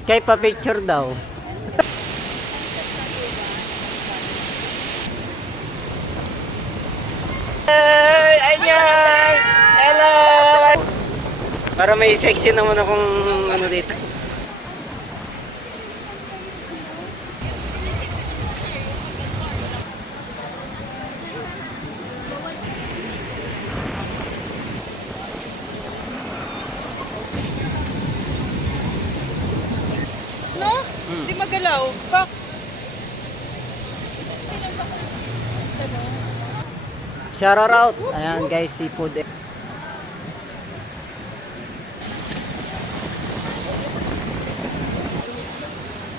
Skype pa picture daw. Hey, ayan! Hello! Para may section naman akong ano dito. No? Hindi magalaw. Bak. Shout out! Ayan guys, seafood.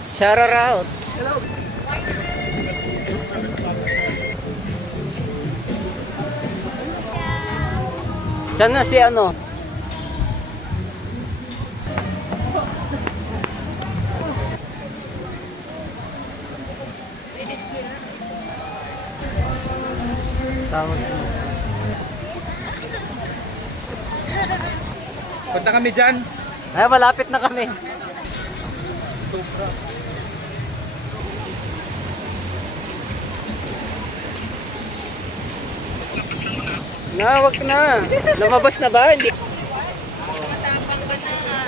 Shout out! Saan na si ano? Tawag si Miss. Punta kami dyan. Ay, malapit na kami. Na, wag na. Lumabas na ba? Hindi. Matapang ka na.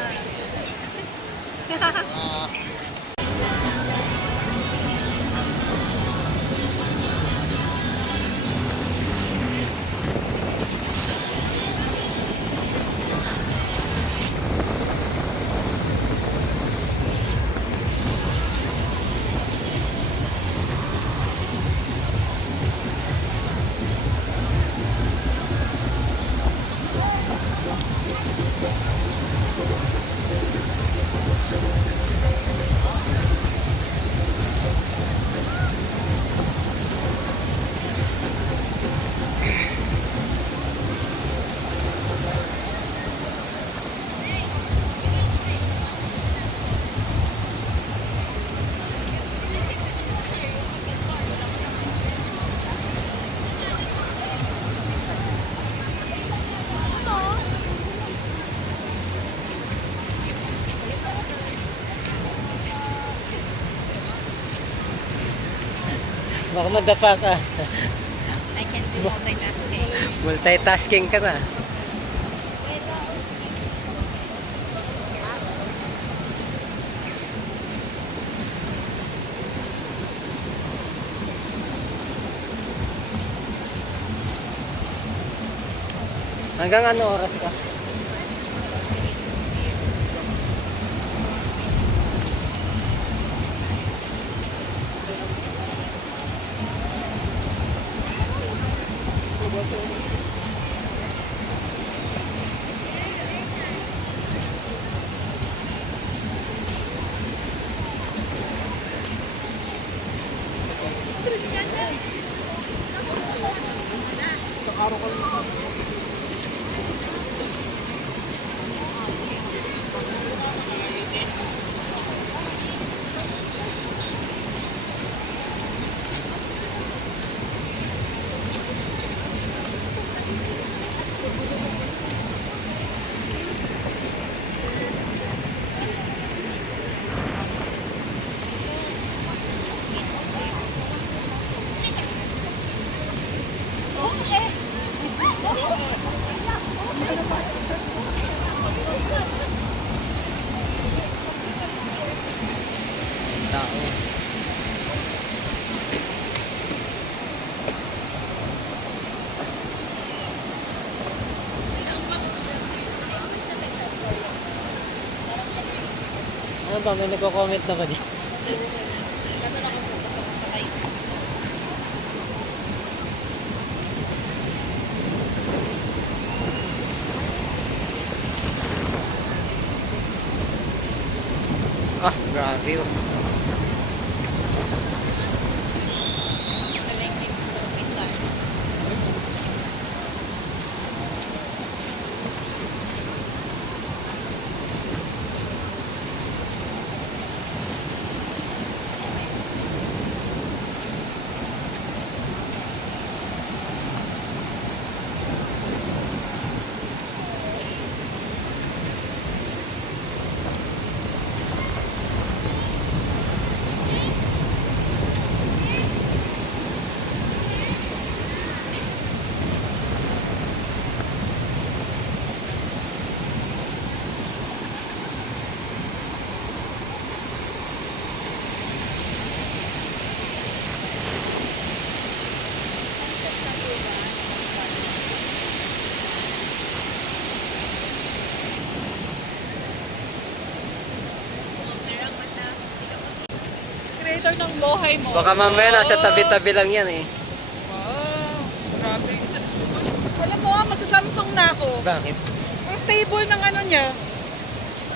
Baka madapa ka. I can do multitasking. Multitasking ka na. Hanggang ano oras ka? Tao. Ano ba? May nagko-comment na ba di? Ah, grabe oh. center ng buhay mo. Baka mamaya nasa Oh. tabi-tabi lang yan eh. Wow, grabe. Alam mo, magsa-Samsung na ako. Bakit? Ang stable ng ano niya.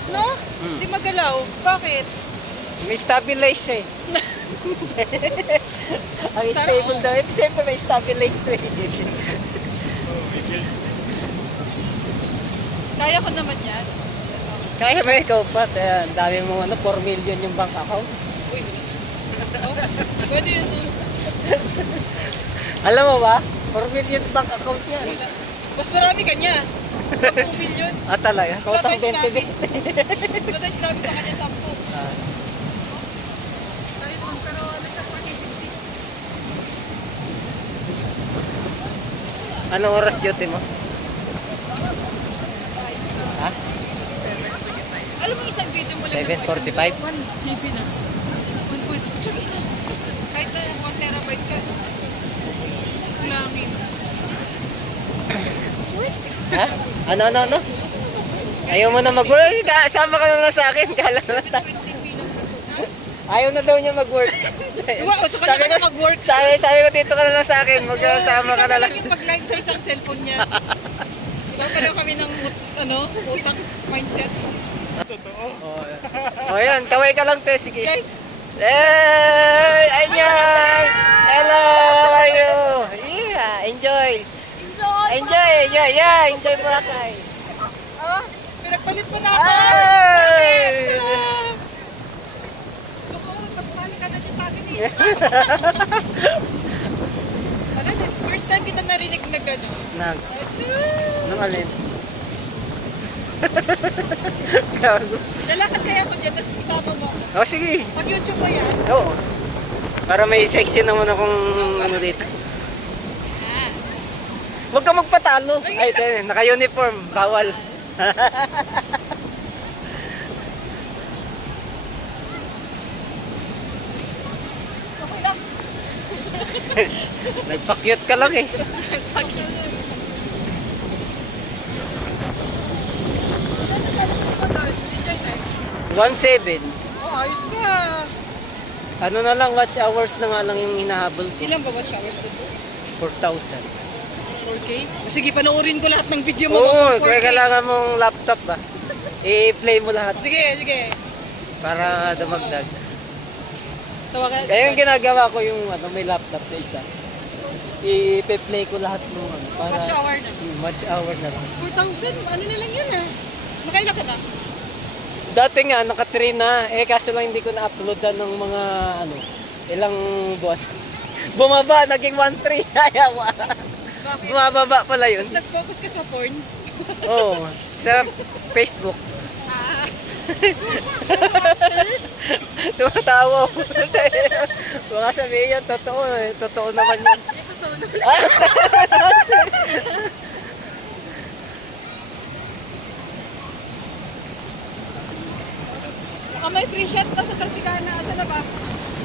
No? Hindi magalaw. Bakit? May stabilize siya eh. Ang Sarap. stable daw. Eh, siyempre may stabilize to eh. Kaya ko naman yan. Kaya ba ikaw pa? Ang dami mo 4 million yung bank account. Uy. Oh, pwede yun. Alam mo ba? 4 million bank account yan. Mas marami ka niya. 10 milyon. Ah talaga? Wala Kautang tayong 20-20. Wala tayo sinabi sa kanya 10. Ah. Kahit magkaroon na siya 40-60. Anong oras duty mo? Ha? Alam mo isang video mo lang 7:45? 1 GB na. 1.5 GB na. Kahit na 1 terabyte ka. Langin. Ha? Ano? Ayaw mo na mag-work? Sama ka na lang sa akin. Kala na tayo. 20 bilang ha? Ayaw na daw niya mag-work. Wow, sa kanya ka na mag-work. Sabi ko dito ka na lang sa akin. Magkasama ka na lang. Yung mag-live sa isang cellphone niya. Diba pareho kami ng utak mindset. O yan, kaway ka lang te. Sige. Guys, Hey! Anyan! Hello! How are you? Yeah, enjoy! Enjoy! Yeah! Enjoy Boracay! ah, pinagpalit mo na ako. Ay! Naku, mas mahal ka na dyan sa akin eh. Alam, first time kita narinig na gano'n. Nang, Asus! nang alin? Gago. Lalakad kaya ako dyan, tapos isama mo. O sige. Pag-YouTube mo yan. Oo. Para may section naman akong ano dito. Ah, Huwag ka magpatalo. Ay, tayo, naka-uniform. Bawal. okay lang. Nagpa-cute ka lang eh. Pag-YouTube. 1.7. Oh, ayos ka. Ano na lang, watch hours na nga lang yung hinahabol ko. Ilan ba watch hours dito? 4,000. 4K? O sige, panoorin ko lahat ng video mo. Oo, hanggang 4K. kaya kailangan mong laptop ba? I-play mo lahat Sige, sige. para dumagdag. Tawagan. Kaya yung ginagawa ko yung may laptop na isa. I-play ko lahat ng para Watch hour na. watch hour na lang. 4,000? Ano na lang yan ah. Makailan ka na? Dati nga naka-3 na, kaso lang hindi ko na-uploadan ng mga ilang buwan. Bumaba, naging 1.3. Ayaw. Bakit? Bumababa pala yun. Mas nag-focus ka sa porn? Oo, sa Facebook. Ah. Tumatawa ko. Baka sabihin yan, totoo eh. Totoo naman yun. Ay, totoo na. Baka may free shot na sa Tropicana. Asa na ba?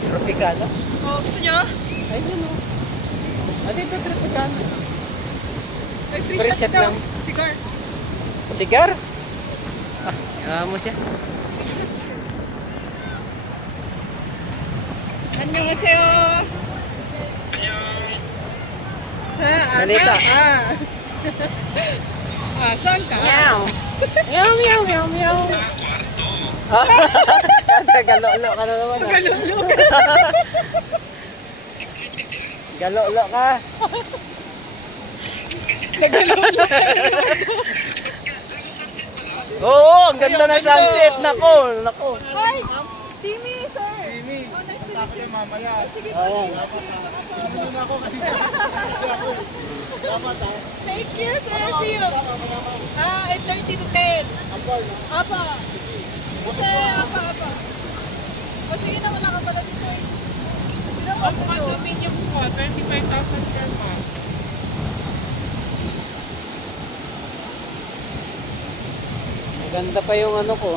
Tropicana? Oh, gusto nyo? Ay, yun o. Dito Tropicana. May free, Free shots shot daw. lang. Cigar. Sigar? Mo siya. 안녕하세요. Sa Balita. saan ka? Meow. Meow. Galolo ka na naman. Galolo ka. Galolo ka. Oo, ang ganda ng sunset. Nako. Hi! Timmy, sir! Mimi, kontak niya mamaya. Ayan. Hindi na ako kanina. Kasi ako. Dapat ha. Thank you, sir. See you. 8:30 to 10. Apa. Kasi, apa. O sige na, wala ka pala dito. Ang condominium mo, 25,000 per month. Maganda pa yung ko.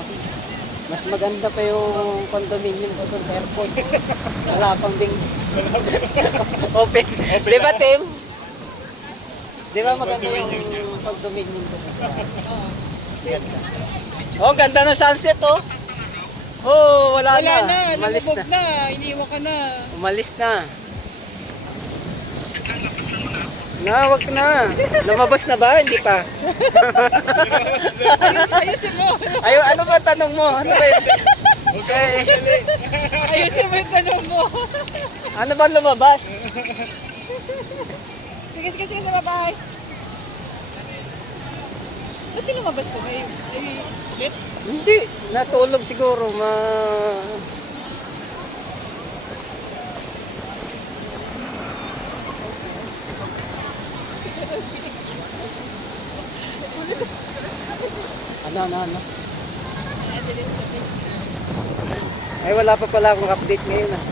Mas maganda pa yung condominium ko sa airport. Wala pang ding. Open. Di ba, Tim? Di ba maganda yung condominium ko? Ganda. Oh, ganda ng sunset, oh. Oh, wala, Wala na, Umalis lumubog na. na. Iniwan ka na. Umalis na. Na, wag na. Lumabas na ba? Hindi pa. Ayusin mo. Ayo, ano ba tanong mo? Ano ba yun? Okay. Ayusin mo yung tanong mo. Ano ba lumabas? Sige, sige, sige, bye-bye. Ba't di lumabas to? May sakit? Hindi. Natulog siguro. Ano? Ay, wala pa pala akong update ngayon ah.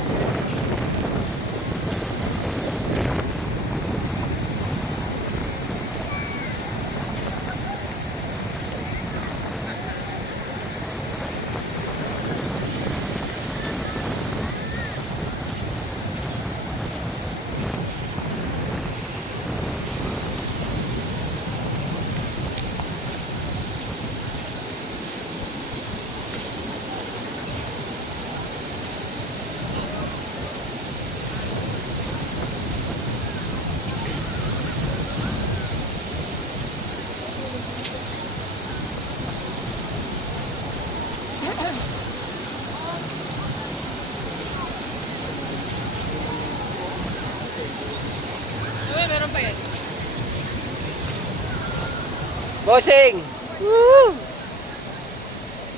Ay, meron pa yan. Bossing! Woo!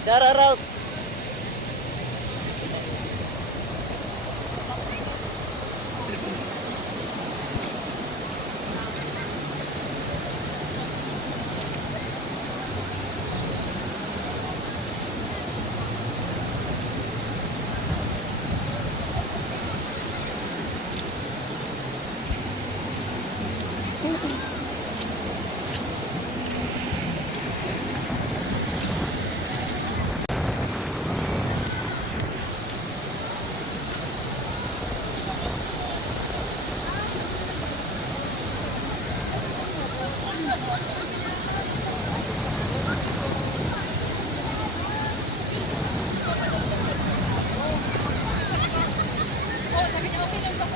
Shout out! Oh, sabi niya, okay lang ba?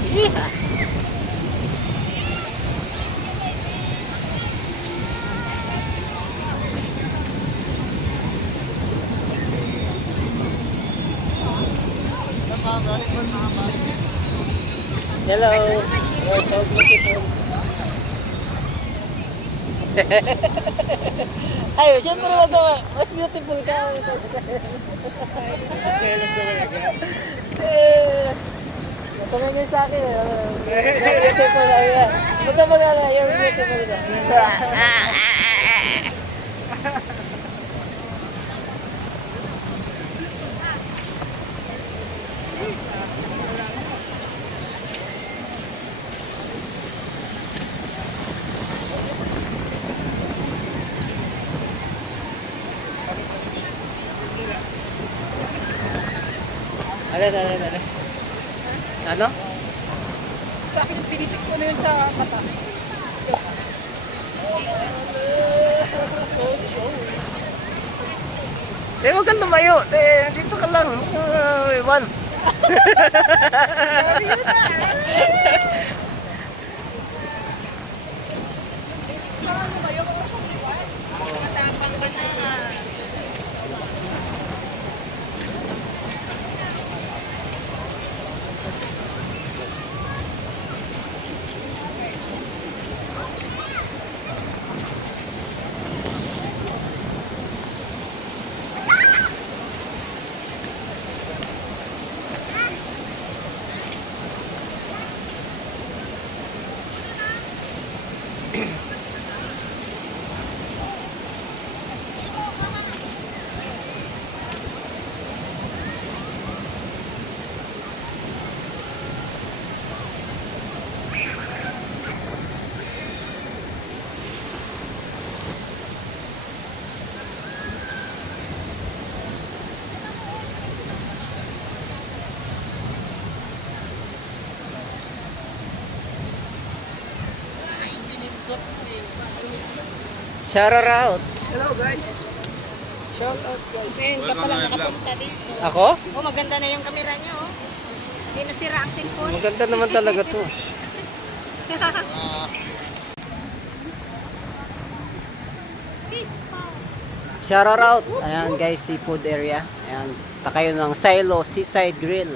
Yeah. Hello. You're so beautiful. Ay, siyempre mas beautiful ka. Tumingin sa akin. Beautiful ka. Buta mo nga lang, you're beautiful ka. Ano? Ano? Sa akin, pinitik ko na yun sa mata. Huwag kang lumayo. Dito ka lang. Iwan. Matapang ka na. Shout out. Hello guys. Shout out guys. Ben, ka pala nakapunta dito. Ako? Oh, maganda na yung camera niyo, oh. Hindi nasira ang cellphone. Maganda naman talaga to. Shout out. Ayan guys, seafood area. Ayan, takayo ng Silo Seaside Grill.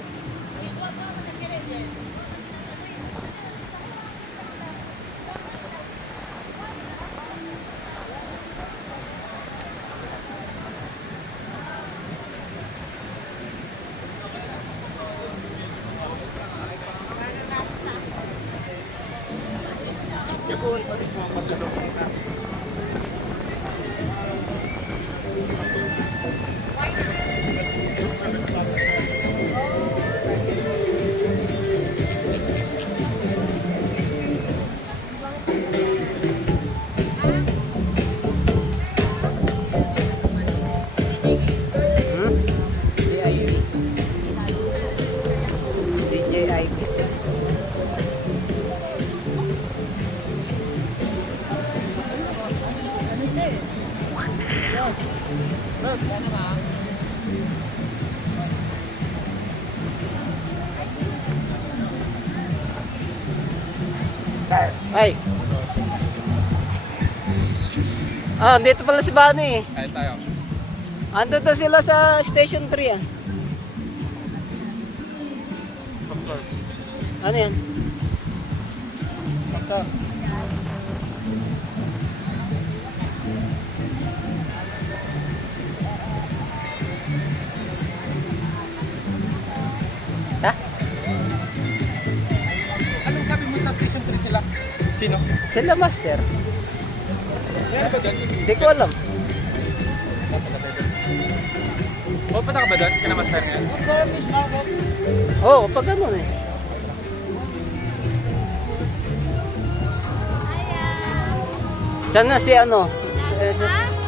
CIP. DJIP. Ay. Ah, dito pala si Bani. Ay tayo. Ando na sila sa Station 3 ah. Ano yan? Ito. Ha? Anong sabi mo sa station 3 sila? Sino? Sila master. Meron ba doon? Hindi ko alam. O, punta ka ba doon? Kinamaster ngayon? Oo, pag ganun eh. Saan na si ano?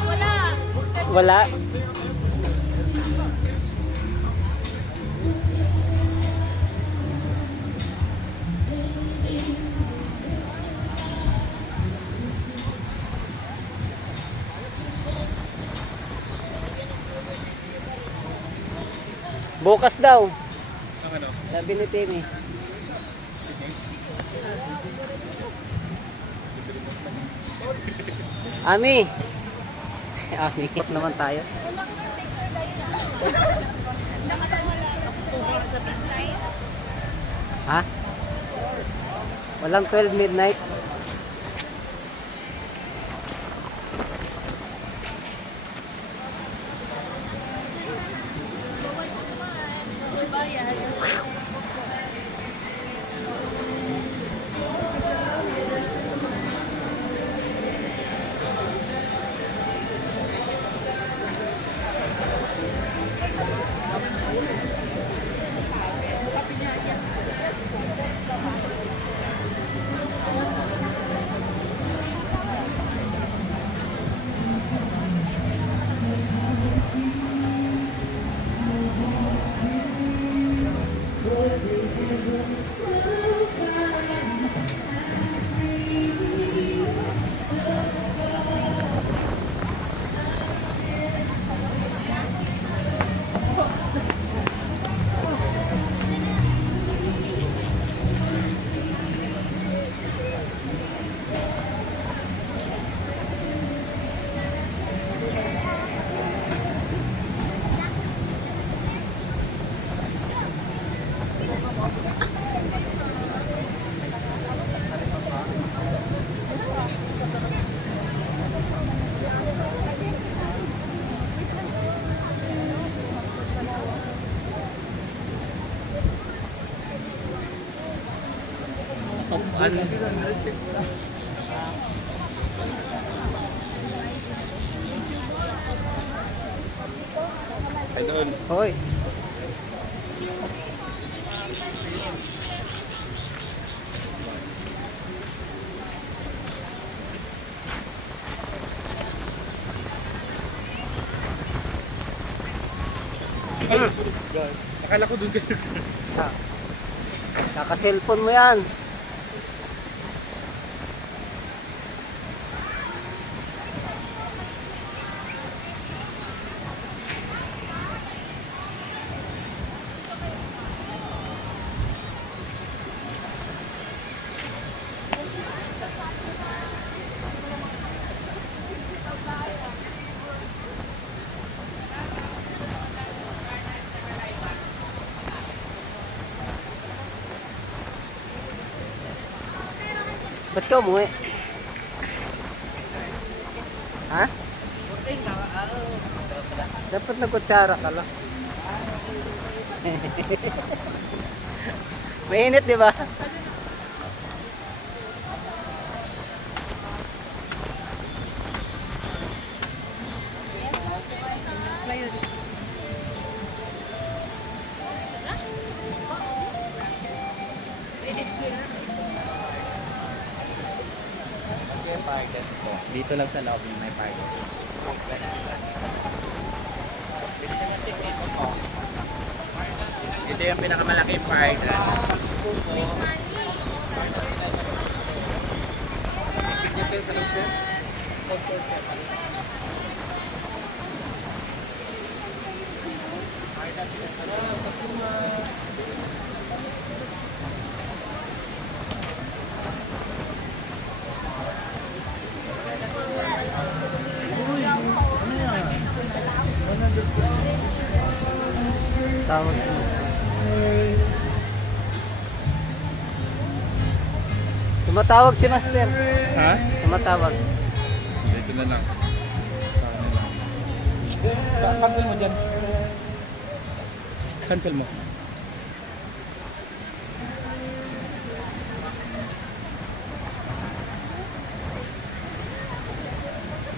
Wala. Wala. Bukas daw, Ang ano? sabi ni Timmy. Ami. Ami, kit naman tayo. Ha? Walang 12 midnight. Ano? Ay doon. Hoy. Akala ko doon kayo. Kaka-cellphone mo yan. Ba't ka umuwi? Ha? Dapat nagkutsara ka lang. Mainit, di ba? Dito lang sa lobby may parking. Ito yung pinakamalaking park dance. Tawag si Master. Tumatawag si Master. Ha? Tumatawag. Dito na lang. Cancel mo dyan. Cancel mo.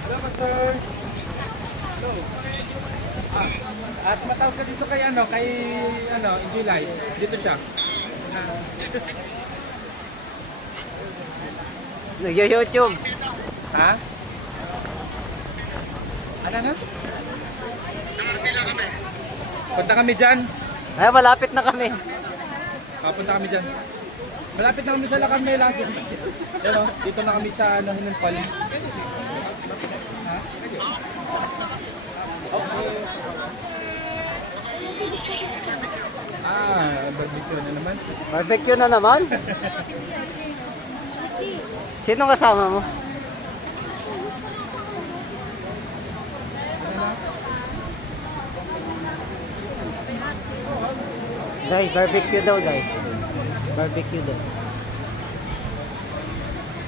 Hello, sir. Hello. At matawag ka dito kay Enjoy Life. Dito siya. Nag-YouTube. Ha? Ano na? Punta kami dyan. Ay, malapit na kami. Punta kami dyan. Malapit na kami sa Lakam may lagi. Pero dito na kami sa Hinunpal. Ha? Okay. Barbecue na naman. Barbecue na naman. Sino kasama mo? Day, barbecue daw, Day. Barbecue daw.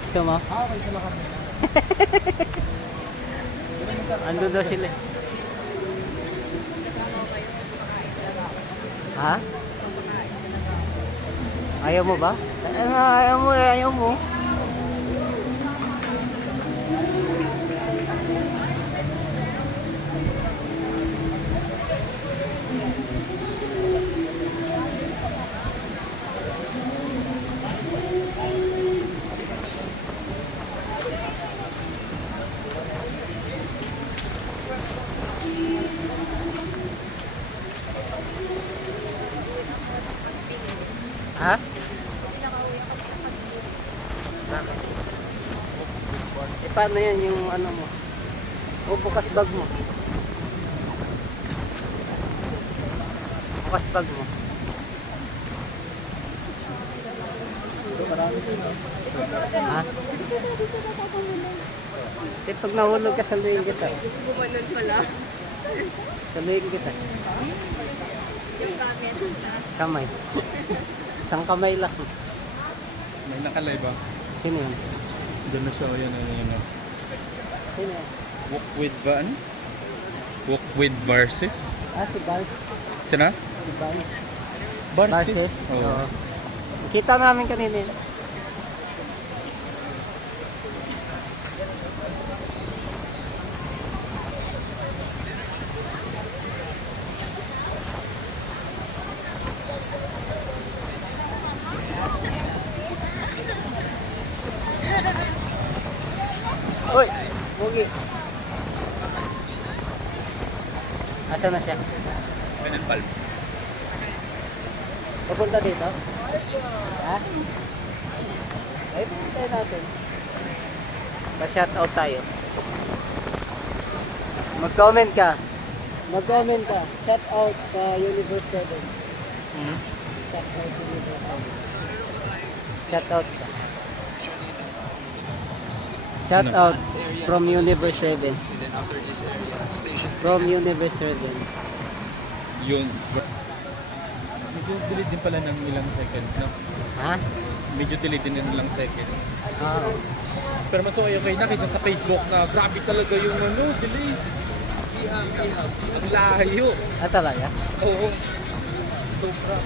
Gusto mo? Okay, sa Lakam. Ando daw sila. Ha? Ayaw mo ba? Ayaw mo, ayaw mo. Ha? Bakit? Paano yan yung ano mo? O bukas bag mo? Bukas bag mo? Ha? Di pag nahulog ka, saluhin kita. Gumanon pala. Saluhin kita. Yung gamit. Kamay. Isang kamay lang. May nakalive ba? Sino yun? Doon na siya. Yan. Sino yun? Walk with ba? Ano? Walk with versus? Si Bar. Sina? Si Bar. Versus? Oo. Oh. Kita namin kanina yun. Hoy, Mugi. Asa na siya? Hinunpal. Papunta dito? Ha? Ay, pupunta natin. Pa-shoutout tayo. Mag-comment ka. Mag-comment ka. Shoutout sa Universe 7. Shoutout Universe 7. Shoutout ka. Shoutout from Universe 7. From Universe 7. Yun. Medyo delete din pala ng ilang seconds, no? Ha? Medyo delete din ng ilang seconds. Ah, Pero mas okay na kaysa sa Facebook na grabe talaga yung ano, delay. Ihang. Ang layo. talaga? Oo. Sobra.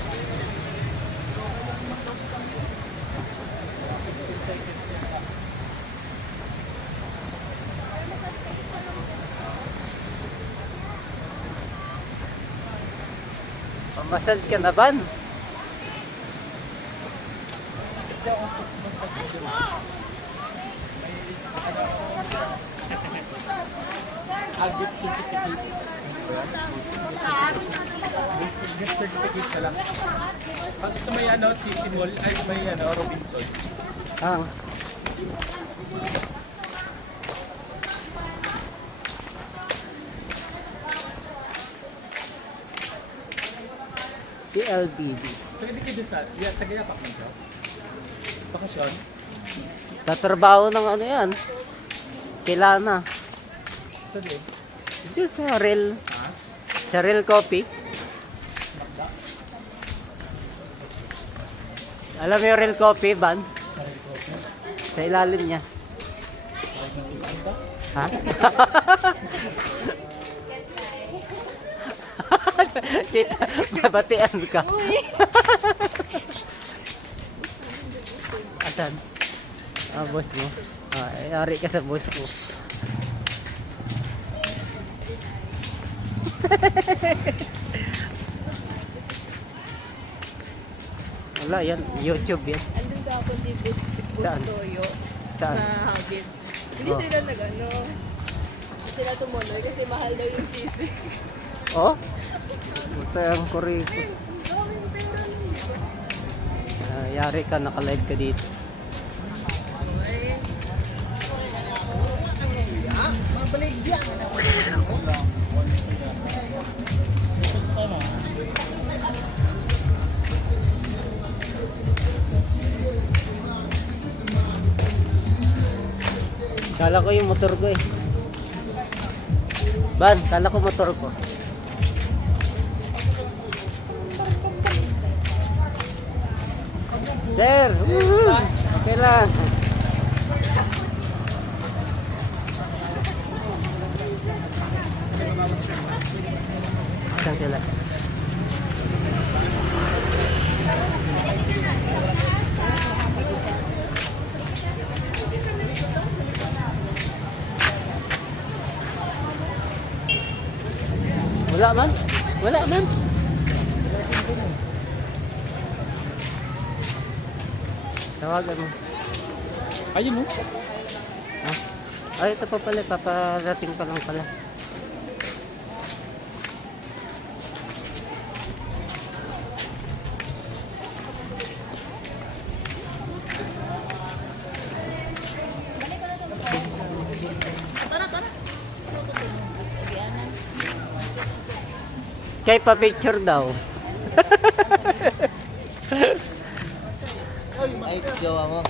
Massage ka na ba? Gift certificate. Gift certificate na lang. Kasi sa may ano, City Mall, ay sa may ano, Robinson. Ah. CLBB. Pwede kayo dun sa, tagayapak mo siya. Bakasyon. Tatrabaho ng ano yan? Kilana. Sabi, Dito sa Real. ha? Sa Real Coffee. Alam mo yung Real Coffee, Van? Sa ilalim niya. Ha? Kita, mabatian ka. Asan? Ah, boss mo. Ah, yari ka sa boss mo. Wala yan, YouTube yan. Andun daw ako si Saan? Bustoyo Saan? sa Habib. Hindi Oh. sila nag-ano. Hindi sila tumuloy kasi mahal daw yung sisi. Oh? Ito ang kuriko. Yari ka, naka-live ka dito. Kala ko yung motor ko eh. Ban, kala ko motor ko. Sir, okay lang. Saan sila? Wala man? Wala man? Tawagan mo. Ayun mo. Ha? Ay, ito pa pala. Paparating pa lang pala. Skype pa picture daw. Ay, gawa mo.